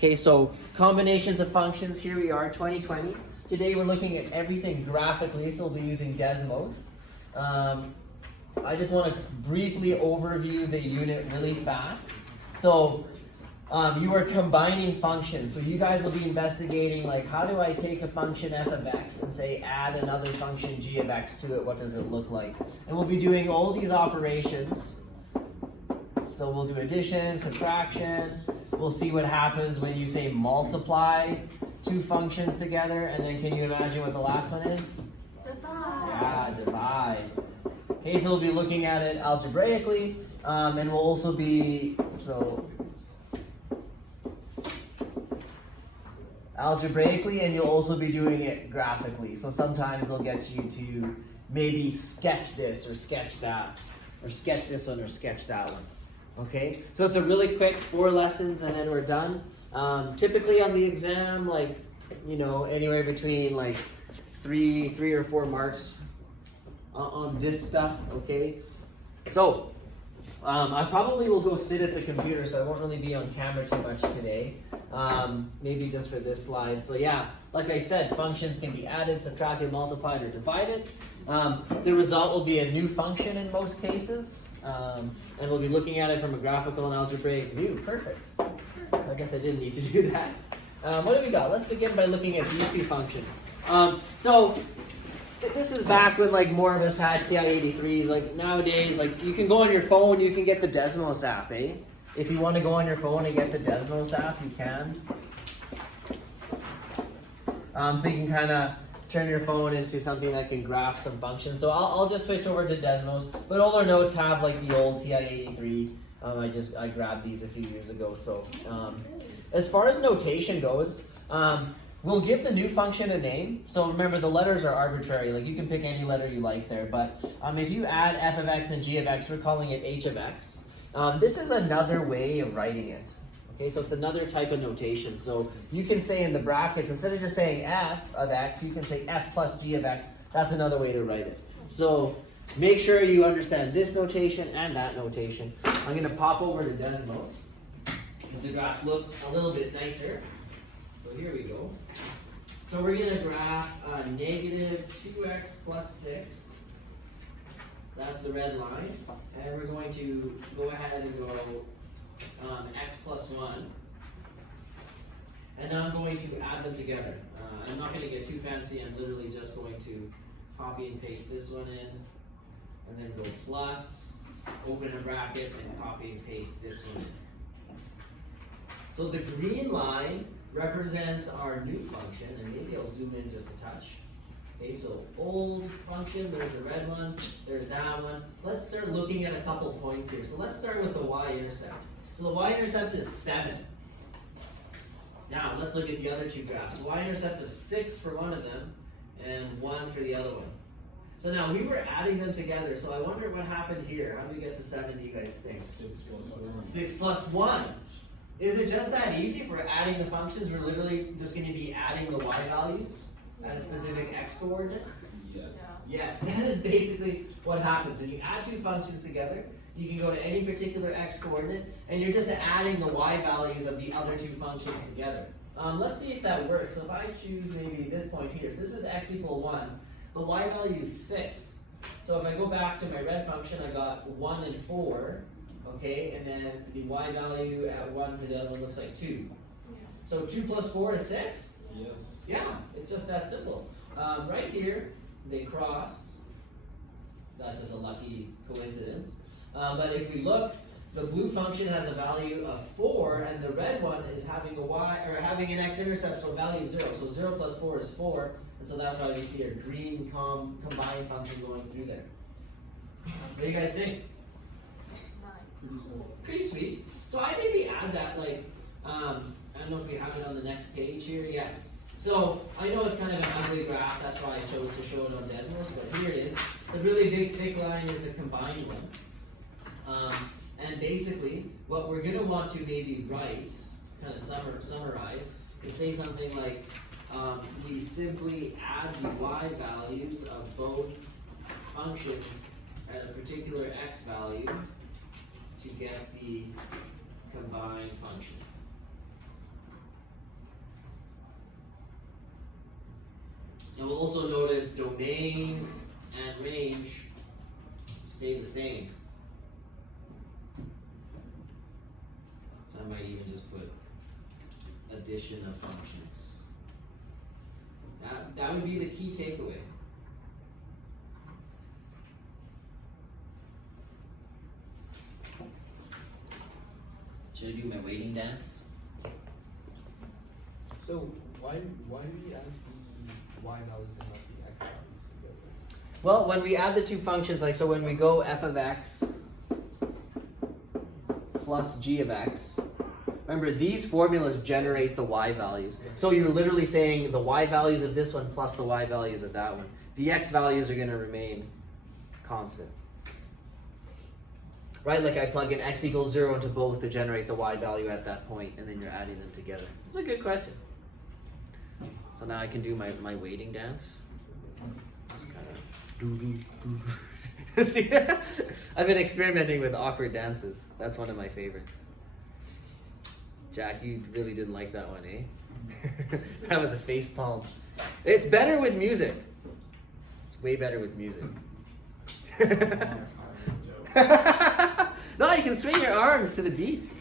Okay, so combinations of functions, here we are, 2020. Today we're looking at everything graphically, so we'll be using Desmos. I just want to briefly overview the unit really fast. So you are combining functions. So you guys will be investigating, like, how do I take a function f of x and say add another function g of x to it? What does it look like? And we'll be doing all these operations. So we'll do addition, subtraction. We'll see what happens when you say multiply two functions together. And then can you imagine what the last one is? Divide. Yeah, divide. Okay, so we'll be looking at it algebraically, and we'll also be, algebraically, and you'll also be doing it graphically. So sometimes they'll get you to maybe sketch this or sketch that, or sketch this one or sketch that one. Okay, so it's a really quick 4 lessons and then we're done. Typically on the exam, like, you know, anywhere between like 3 or 4 marks on this stuff. Okay, so I probably will go sit at the computer, so I won't really be on camera too much today. Maybe just for this slide. So yeah, like I said, functions can be added, subtracted, multiplied, or divided. The result will be a new function in most cases. And we'll be looking at it from a graphical and algebraic view. Perfect. I guess I didn't need to do that. What do we got? Let's begin by looking at these 2 functions. So this is back when like more of us had TI-83s. Like nowadays, like you can go on your phone, you can get the Desmos app, eh? If you want to go on your phone and get the Desmos app, you can. So you can kind of turn your phone into something that can graph some functions. So I'll just switch over to Desmos, but all our notes have like the old TI-83. I grabbed these a few years ago. So as far as notation goes, we'll give the new function a name. So remember, the letters are arbitrary. Like you can pick any letter you like there. But if you add f of x and g of x, we're calling it h of x. This is another way of writing it. Okay, so it's another type of notation. So you can say in the brackets, instead of just saying f of x, you can say f plus g of x. That's another way to write it. So make sure you understand this notation and that notation. I'm going to pop over to Desmos. The graphs look a little bit nicer. So here we go. So we're going to graph negative 2x plus 6. That's the red line. And we're going to go ahead and go x plus 1. And now I'm going to add them together. I'm not going to get too fancy. I'm literally just going to copy and paste this one in. And then go plus, open a bracket, and copy and paste this one in. So the green line represents our new function. And maybe I'll zoom in just a touch. Okay, so old function, there's the red one, there's that one. Let's start looking at a couple points here. So let's start with the y-intercept. So the y-intercept is 7. Now let's look at the other 2 graphs. Y-intercept of 6 for one of them, and 1 for the other one. So now we were adding them together, so I wonder what happened here. How do we get to 7, do you guys think? 6 plus 1. 6 plus 1. Is it just that easy? If we're adding the functions, we're literally just going to be adding the y values at a specific x coordinate? Yes. Yes, that is basically what happens. When you add 2 functions together, you can go to any particular x coordinate, and you're just adding the y values of the other 2 functions together. Let's see if that works. So if I choose maybe this point here, so this is x equal 1, the y value is 6. So if I go back to my red function, I got 1 and 4, okay, and then the y value at 1 for the other one looks like 2. Yeah. So 2 plus 4 is 6? Yes. Yeah, it's just that simple. Right here, they cross. That's just a lucky coincidence. But if we look, the blue function has a value of 4, and the red one is having a y, or having an x-intercept, so a value of 0. So 0 plus 4 is 4, and so that's why we see a green combined function going through there. What do you guys think? Nice. Pretty sweet. So I maybe add that, like, I don't know if we have it on the next page here. Yes. So I know it's kind of an ugly graph, that's why I chose to show it on Desmos, but here it is. The really big thick line is the combined one. And basically, what we're going to want to maybe write, kind of summarize, is say something like, we simply add the y values of both functions at a particular x value to get the combined function. And we'll also notice domain and range stay the same. So I might even just put addition of functions. That would be the key takeaway. Should I do my waiting dance? So why do we add the y values and not the x values together? Well, when we add the two functions, like so when we go f of x plus g of x, remember these formulas generate the y values. So you're literally saying the y values of this one plus the y values of that one. The x values are going to remain constant. Right, like I plug in x equals 0 into both to generate the y value at that point, and then you're adding them together. It's a good question. So now I can do my weighting dance. Just kind of I've been experimenting with awkward dances. That's one of my favorites. Jack, you really didn't like that one, eh? That was a face palm. It's better with music. It's way better with music. No, you can swing your arms to the beat.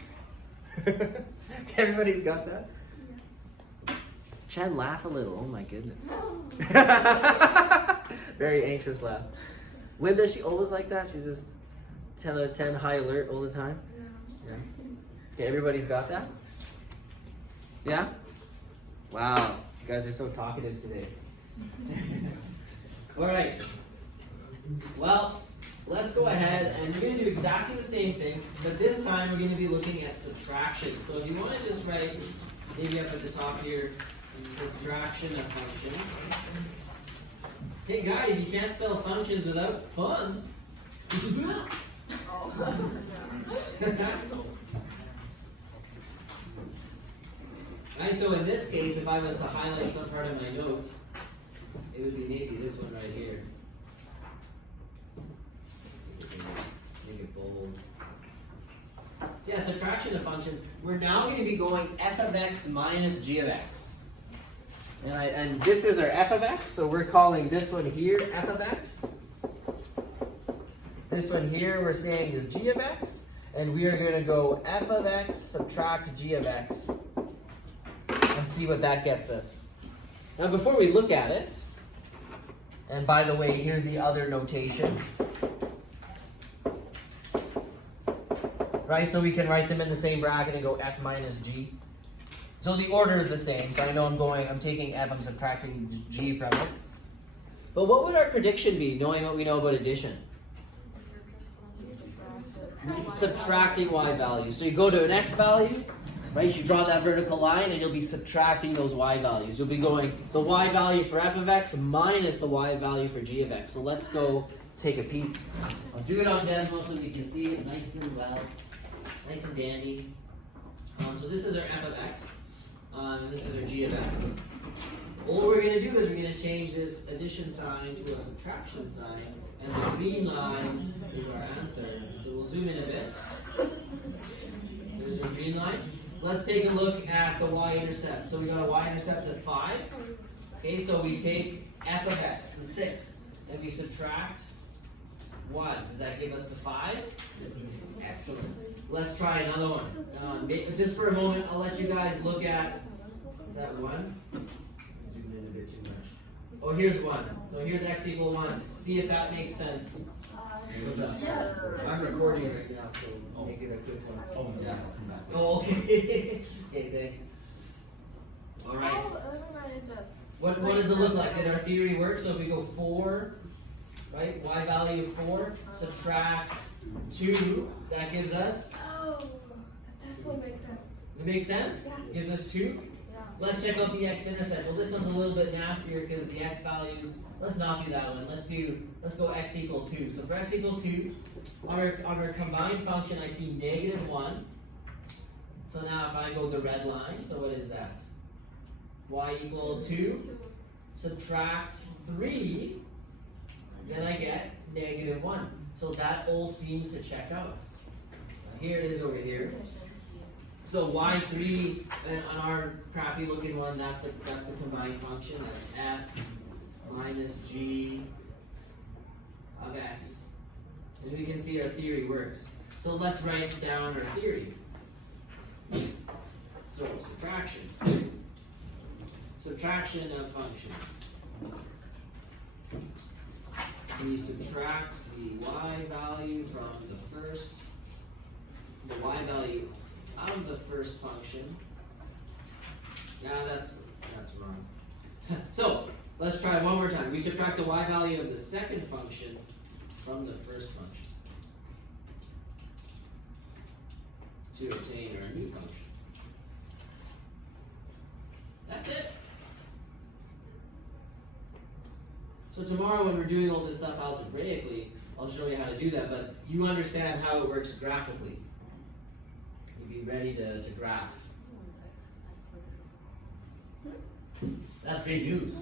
Everybody's got that? Yes. Chan, laugh a little. Oh my goodness. Very anxious laugh. Linda, she always like that? She's just 10 out of 10 high alert all the time? Yeah. Okay, everybody's got that? Yeah? Wow, you guys are so talkative today. Alright. Well, let's go ahead and we're going to do exactly the same thing, but this time we're going to be looking at subtraction. So if you want to just write, maybe up at the top here, subtraction of functions. Hey guys, you can't spell functions without fun. Right, so in this case, if I was to highlight some part of my notes, it would be maybe this one right here. Make it bold. So yeah, subtraction of functions. We're now going to be going f of x minus g of x. And this is our f of x, so we're calling this one here f of x. This one here we're saying is g of x. And we are going to go f of x subtract g of x and see what that gets us. Now before we look at it, and by the way, here's the other notation. Right, so we can write them in the same bracket and go f minus g. So the order is the same, so I know I'm taking f, I'm subtracting g from it. But what would our prediction be, knowing what we know about addition? Subtracting y values. So you go to an x value, right, you draw that vertical line and you'll be subtracting those y values. You'll be going the y value for f of x minus the y value for g of x. So let's go take a peek. I'll do it on Desmo so you can see it nice and well. Nice and dandy. So this is our f of x, and this is our g of x. All we're going to do is we're going to change this addition sign to a subtraction sign, and the green line is our answer. So we'll zoom in a bit. There's our green line. Let's take a look at the y-intercept. So we got a y-intercept of 5. Okay, so we take f of x, the 6, and we subtract 1. Does that give us the 5? Excellent. Let's try another one. Just for a moment, I'll let you guys look at, is that 1? Zoom in a bit too much. Oh, here's 1. So here's x equal 1. See if that makes sense. Yes. I'm recording right now, so make it a quick one. Oh, Yeah. I'll come back. Oh, okay. Okay, thanks. All right. What does it look like? Did our theory work? So if we go 4, right, y value of 4, subtract 2, that gives us? Oh, that definitely makes sense. It makes sense? Yes. Gives us 2? Yeah. Let's check out the x-intercept. Well, this one's a little bit nastier because the x values, let's not do that one. Let's go x equal 2. So for x equal 2, on our combined function, I see -1. So now if I go the red line, so what is that? Y equal 2, subtract 3, then I get -1. So that all seems to check out. Here it is over here. So y3, and on our crappy looking one, that's the combined function, that's f. minus g of x. And we can see our theory works. So let's write down our theory. So subtraction. Subtraction of functions. We subtract the y value from the y value out of the first function. Now that's wrong. So let's try one more time. We subtract the y value of the second function from the first function to obtain our new function. That's it. So tomorrow when we're doing all this stuff algebraically, I'll show you how to do that, but you understand how it works graphically. You'll be ready to graph. That's great news.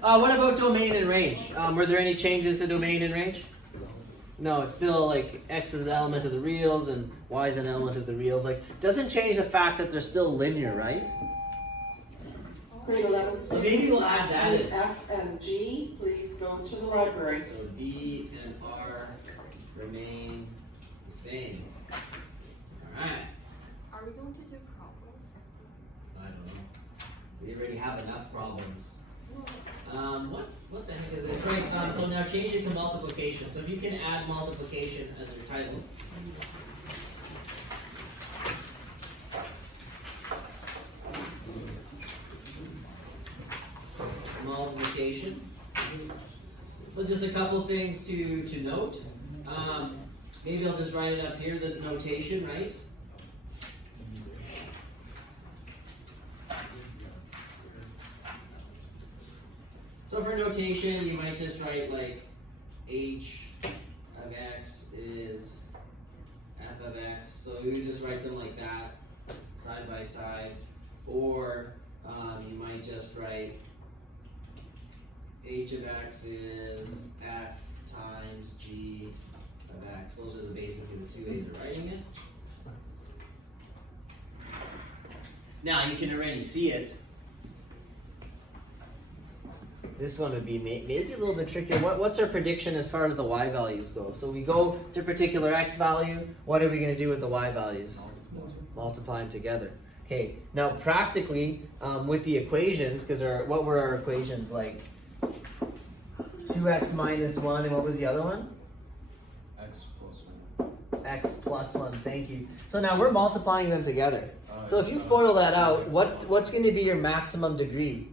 What about domain and range? Were there any changes to domain and range? No, it's still like x is an element of the reals and y is an element of the reals. Like, doesn't change the fact that they're still linear, right? Grade 11 So maybe we'll add that in. F and G, please go to the library. So D and R remain the same. Alright. Are we going to do problems? I don't know. We already have enough problems. What the heck is this? Right, so now change it to multiplication. So if you can add multiplication as your title. Multiplication. So just a couple things to note. Maybe I'll just write it up here, the notation, right? So for notation, you might just write like h of x is f of x. So you just write them like that, side by side. Or you might just write h of x is f times g of x. Those are basically the two ways of writing it. Now you can already see it. This one would be maybe a little bit trickier. What's our prediction as far as the y values go? So we go to a particular x value. What are we going to do with the y values? Multiply them together. Okay, now practically with the equations, because what were our equations like? 2x minus 1, and what was the other one? X plus 1. X plus 1, thank you. So now we're multiplying them together. So if you FOIL that out, what's going to be your maximum degree?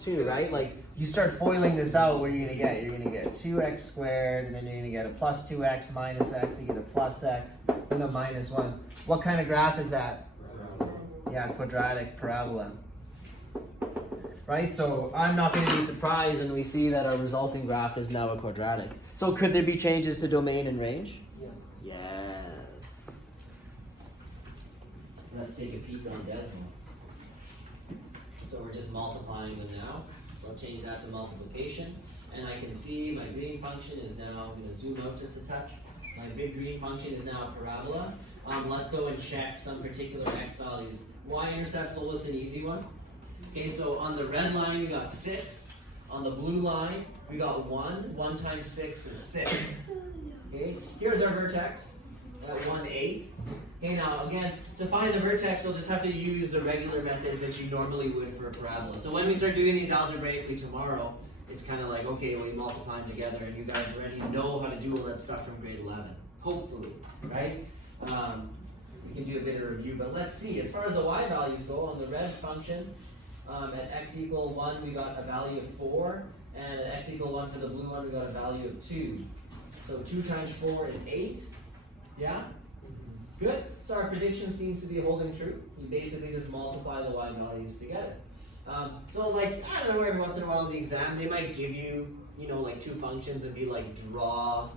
2, right? Like, you start foiling this out, what are you going to get? You're going to get 2x squared, and then you're going to get a plus 2x minus x, you get a plus x, and a minus 1. What kind of graph is that? Yeah, quadratic parabola. Right? So I'm not going to be surprised when we see that our resulting graph is now a quadratic. So could there be changes to domain and range? Yes. Yes. Let's take a peek on decimals. So we're just multiplying them now. So I'll change that to multiplication. And I can see my green function is now, I'm going to zoom out just a touch. My big green function is now a parabola. Let's go and check some particular x values. Y-intercepts, well, listen, easy one. Okay, so on the red line we got 6. On the blue line we got 1. 1 times 6 is 6. Okay, here's our vertex at 1, 8. Okay, now again, to find the vertex, you'll just have to use the regular methods that you normally would for a parabola. So when we start doing these algebraically tomorrow, it's kind of like, okay, we multiply them together, and you guys already know how to do all that stuff from grade 11. Hopefully, right? We can do a bit of review, but let's see. As far as the y values go, on the red function, at x equal 1, we got a value of 4, and at x equal 1 for the blue one, we got a value of 2. So 2 times 4 is 8. Yeah? Good. So our prediction seems to be holding true. You basically just multiply the y values together. So like, I don't know, every once in a while in the exam, they might give you, like 2 functions and be like, draw,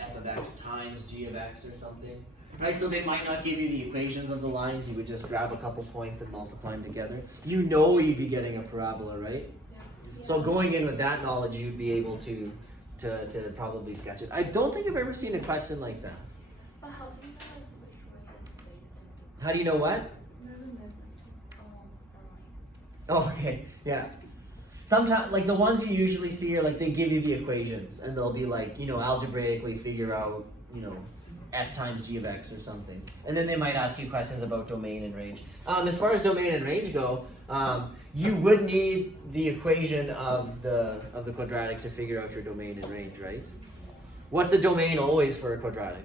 f of x times g of x or something. Right, so they might not give you the equations of the lines. You would just grab a couple points and multiply them together. You know you'd be getting a parabola, right? Yeah. So going in with that knowledge, you'd be able to probably sketch it. I don't think I've ever seen a question like that. But how do you know which way is facing? How do you know what? Oh, okay, yeah. Sometimes, like the ones you usually see are like they give you the equations and they'll be like, you know, algebraically figure out, you know, f times g of x or something. And then they might ask you questions about domain and range. As far as domain and range go, you would need the equation of the quadratic to figure out your domain and range, right? What's the domain always for a quadratic?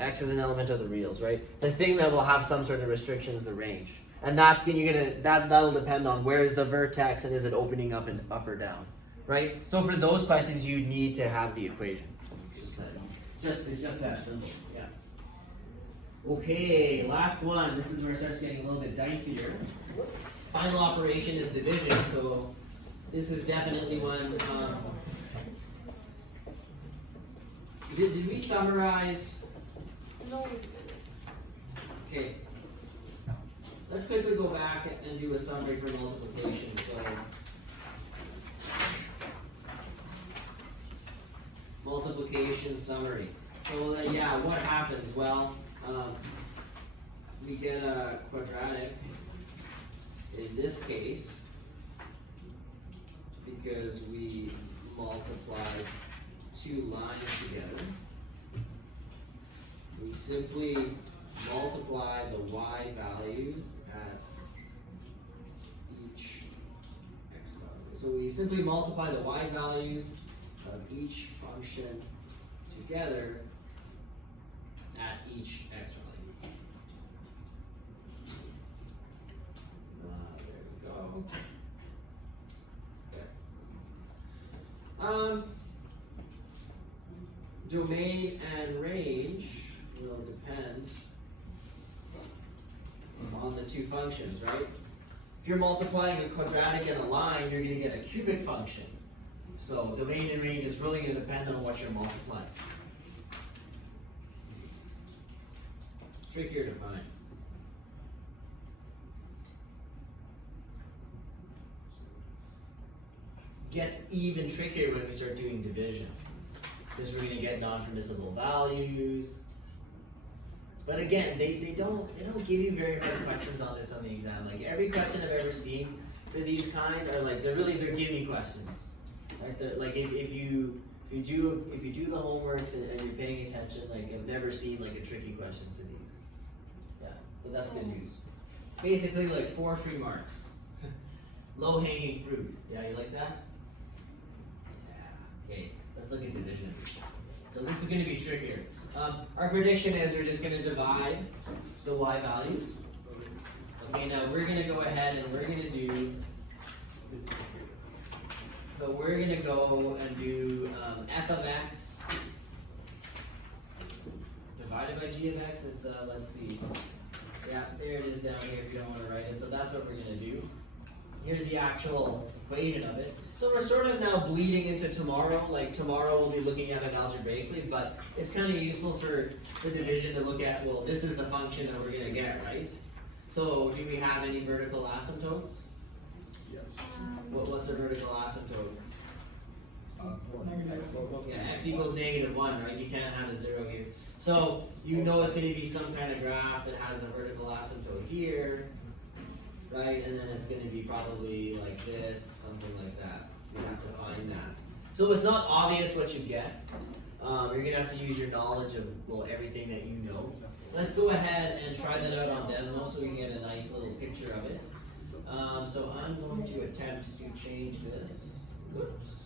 X is an element of the reals, right? The thing that will have some sort of restrictions, the range. And that'll depend on where is the vertex and is it opening up and up or down, right? So for those questions, you need to have the equation. It's just that simple, yeah. Okay, last one. This is where it starts getting a little bit dicier. Final operation is division, so this is definitely one. Did we summarize? No. Okay. Let's quickly go back and do a summary for multiplication. So, multiplication summary. So yeah, what happens? Well, we get a quadratic in this case because we multiply two lines together. We simply multiply the y values at each x value. So we simply multiply the y values of each function together at each x value. There we go. Okay. Domain and range will depend on the two functions, right? If you're multiplying a quadratic and a line, you're going to get a cubic function. So domain and range is really going to depend on what you're multiplying. Trickier to find. Gets even trickier when we start doing division, because we're going to get non-permissible values. But again, they don't give you very hard questions on this on the exam. Like every question I've ever seen for these kind are like they're gimme questions. Right? They're, like if you do the homeworks and you're paying attention, like I've never seen like a tricky question for these. Yeah, but that's good news. It's basically like 4 free marks. Low hanging fruit. Yeah, you like that? Yeah. Okay, let's look at division. So this is going to be trickier. Our prediction is we're just going to divide the y values. Okay, now we're going to go ahead and we're going to do. So we're going to go and do f of x divided by g of x. It's let's see. Yeah, there it is down here if you don't want to write it. So that's what we're going to do. Here's the actual equation of it. So we're sort of now bleeding into tomorrow. Like tomorrow we'll be looking at it algebraically, but it's kind of useful for the division to look at, well, this is the function that we're going to get, right? So do we have any vertical asymptotes? Yes. What's a vertical asymptote? Yeah, x equals -1, right? You can't have a 0 here. So you know it's going to be some kind of graph that has a vertical asymptote here. Right, and then it's going to be probably like this, something like that. You have to find that. So it's not obvious what you get. You're going to have to use your knowledge of, well, everything that you know. Let's go ahead and try that out on Desmo so we can get a nice little picture of it. So I'm going to attempt to change this. Whoops.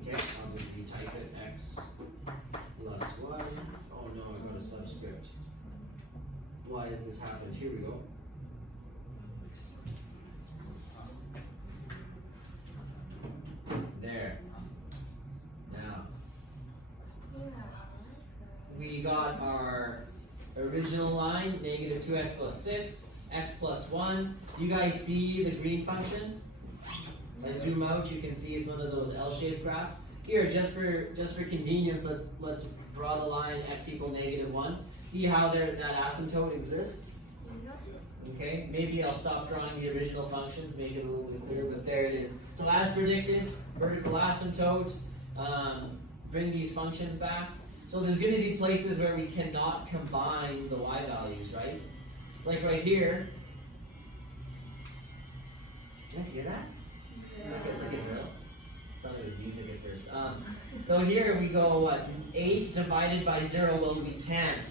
Okay, I'll just retype it, x plus 1. Oh no, I got a subscript. Why has this happened? Here we go. There. Now, we got our original line, -2x plus 6, x plus 1. Do you guys see the green function? If I zoom out, you can see it's one of those L-shaped graphs. Here, just for convenience, let's draw the line x equal -1. See how that asymptote exists? Okay, maybe I'll stop drawing the original functions, make it a little bit clearer, but there it is. So as predicted, vertical asymptote, bring these functions back. So there's going to be places where we cannot combine the y values, right? Like right here. You guys hear that? It's like a drill. I thought it was music at first. So here we go, what, 8 divided by 0, well we can't.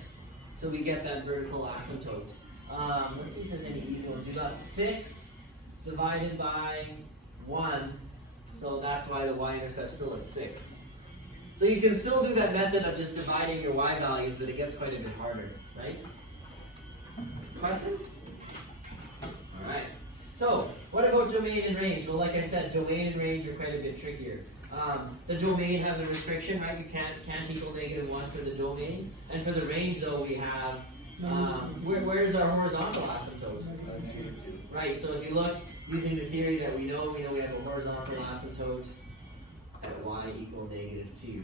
So we get that vertical asymptote. Let's see if there's any easy ones. We got 6 divided by 1, so that's why the y-intercept's still at 6. So you can still do that method of just dividing your y values, but it gets quite a bit harder, right? Questions? Alright. So, what about domain and range? Well, like I said, domain and range are quite a bit trickier. The domain has a restriction, right? You can't equal -1 for the domain. And for the range, though, we have, where's our horizontal asymptote? Right, so if you look, using the theory that we know we have a horizontal asymptote at y equal -2.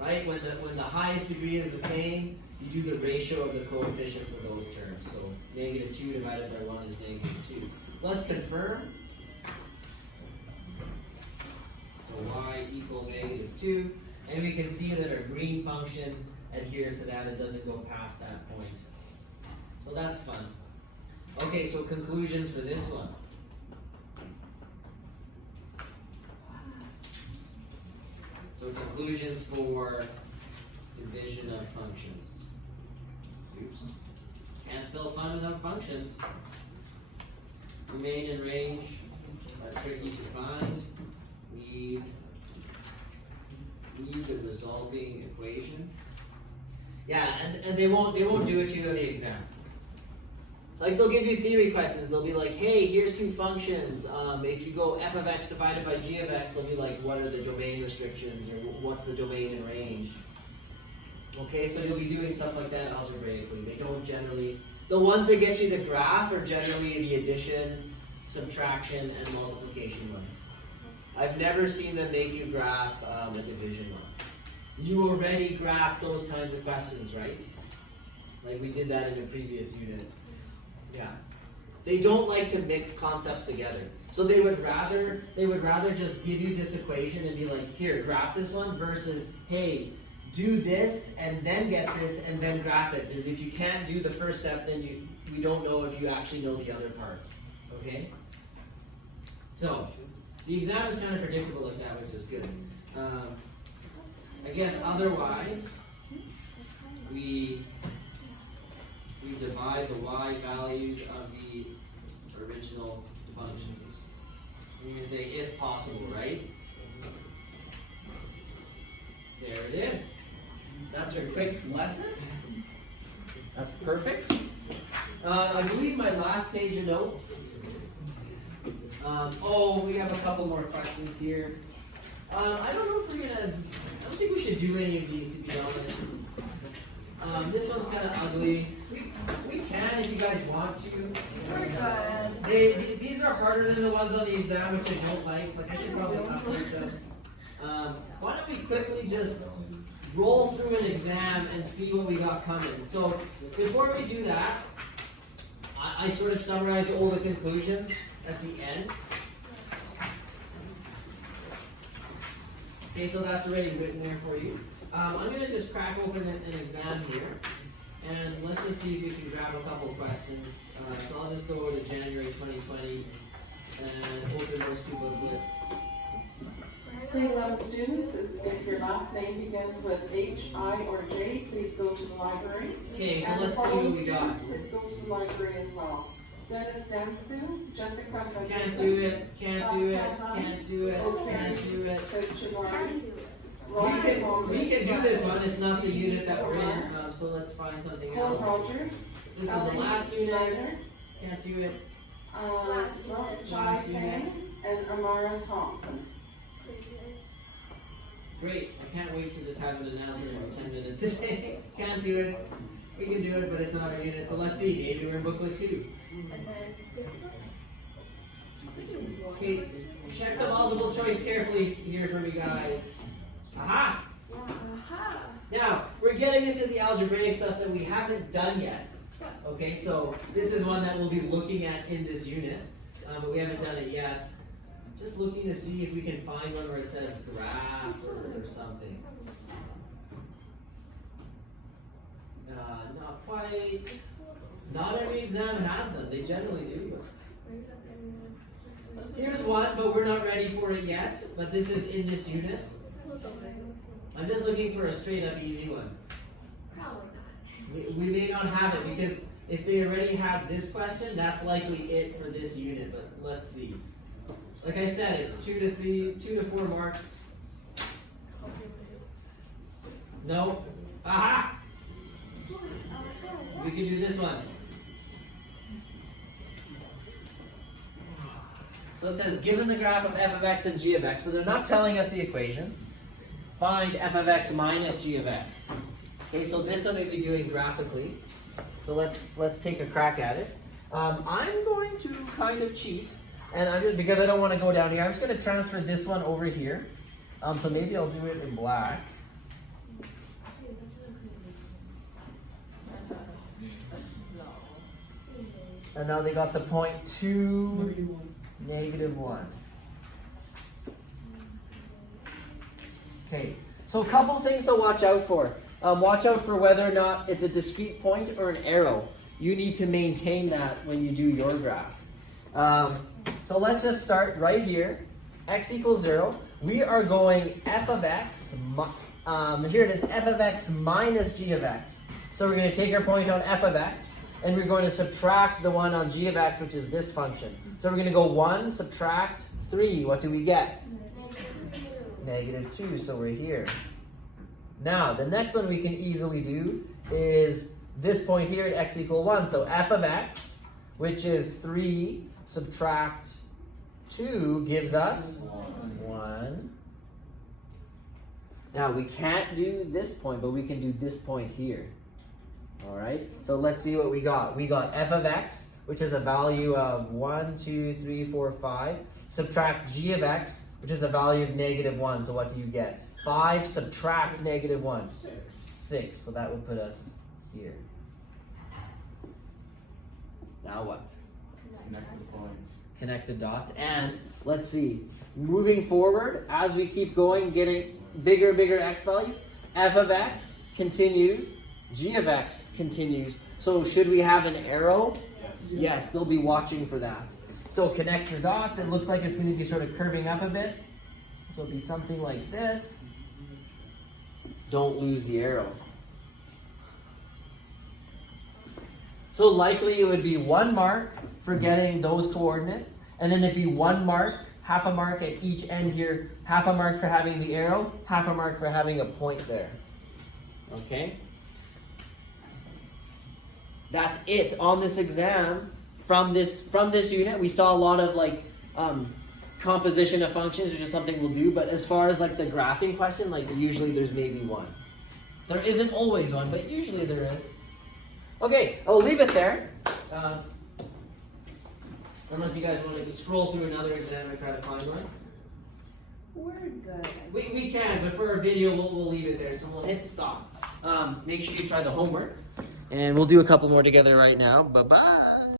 Right, when the highest degree is the same, you do the ratio of the coefficients of those terms. So -2 divided by 1 is -2. Let's confirm. So y equal -2, and we can see that our green function adheres to that. It doesn't go past that point. So that's fun. Okay, so conclusions for this one. So conclusions for division of functions. Oops. Can't spell fun without functions. Domain and range are tricky to find. We need the resulting equation. Yeah, and they won't do it to you on the exam. Like they'll give you theory questions. They'll be like, hey, here's 2 functions. If you go f of x divided by g of x, they'll be like, what are the domain restrictions, or what's the domain and range? Okay, so you'll be doing stuff like that algebraically. They don't generally. The ones that get you the graph are generally the addition, subtraction, and multiplication ones. I've never seen them make you graph a division one. You already graphed those kinds of questions, right? Like we did that in a previous unit. Yeah. They don't like to mix concepts together. So they would rather just give you this equation and be like, here, graph this one, versus, hey, do this and then get this and then graph it. Because if you can't do the first step, then we don't know if you actually know the other part. Okay? So the exam is kind of predictable like that, which is good. I guess otherwise, we divide the y values of the original functions. And you say if possible, right? There it is. That's our quick lesson. That's perfect. I believe my last page of notes. We have a couple more questions here. I don't know if we're gonna. I don't think we should do any of these, to be honest. This one's kind of ugly. We can if you guys want to. We're good. These are harder than the ones on the exam, which I don't like. Like I should probably update them. Why don't we quickly just roll through an exam and see what we got coming? So before we do that, I sort of summarize all the conclusions at the end. Okay, so that's already written there for you. I'm going to just crack open an exam here, and let's just see if we can grab a couple questions. So I'll just go to January 2020 and open those 2 booklets. Grade 11 students, if your last name begins with H, I, or J, please go to the library. Okay, so And let's the see what following we got. students, please go to the library as well. Dennis Dansu, Jessica Can't do it, can't do it, can't do it, can't do it. We can do this one, it's not the unit that we're in, so let's find something Cole else. Rogers, This is the last unit, can't do it. Jai Kang, and Amara Thompson. Great, I can't wait to just have an announcement in 10 minutes today. Can't do it. We can do it, but it's not our unit, so let's see, maybe we're in booklet 2. Okay, check the multiple choice carefully here for me, guys. Aha! Now, we're getting into the algebraic stuff that we haven't done yet. Okay, so this is one that we'll be looking at in this unit, but we haven't done it yet. Just looking to see if we can find one where it says graph or something. Not quite. Not every exam has them. They generally do. Here's one, but we're not ready for it yet. But this is in this unit. I'm just looking for a straight up easy one. We may not have it because if they already had this question, that's likely it for this unit. But let's see. Like I said, it's 2 to 4 marks. No. Aha! We can do this one. So it says, given the graph of f of x and g of x, so they're not telling us the equations. Find f of x minus g of x. Okay, so this one we'll be doing graphically. So let's take a crack at it. I'm going to kind of cheat, and I'm just, because I don't want to go down here, I'm just going to transfer this one over here. So maybe I'll do it in black. And now they got the point 2, -1. Okay, so a couple things to watch out for. Watch out for whether or not it's a discrete point or an arrow. You need to maintain that when you do your graph. So let's just start right here. X equals 0. We are going f of x, here it is, f of x minus g of x. So we're going to take our point on f of x, and we're going to subtract the one on g of x, which is this function. So we're going to go 1, subtract 3. What do we get? -2, so we're here. Now, the next one we can easily do is this point here at x equal 1. So f of x, which is 3, subtract 2 gives us 1. Now, we can't do this point, but we can do this point here. All right, so let's see what we got. We got f of x, which is a value of 1, 2, 3, 4, 5. Subtract g of x, which is a value of -1. So what do you get? 5 subtract -1. 6. So that would put us here. Now what? Connect the points. Connect the dots. And let's see. Moving forward, as we keep going, getting bigger and bigger x values, f of x continues. G of x continues. So should we have an arrow? Yes, they'll be watching for that. So connect your dots. It looks like it's going to be sort of curving up a bit. So it'll be something like this. Don't lose the arrow. So likely it would be 1 mark for getting those coordinates. And then it'd be 1 mark, half a mark at each end here. Half a mark for having the arrow, half a mark for having a point there. Okay? That's it on this exam. From this unit, we saw a lot of like composition of functions, which is something we'll do. But as far as like the graphing question, like usually there's maybe one. There isn't always one, but usually there is. Okay, I'll leave it there. Unless you guys want to scroll through another exam and try to find one. We're good. We can, but for our video, we'll leave it there. So we'll hit stop. Make sure you try the homework. And we'll do a couple more together right now. Bye-bye.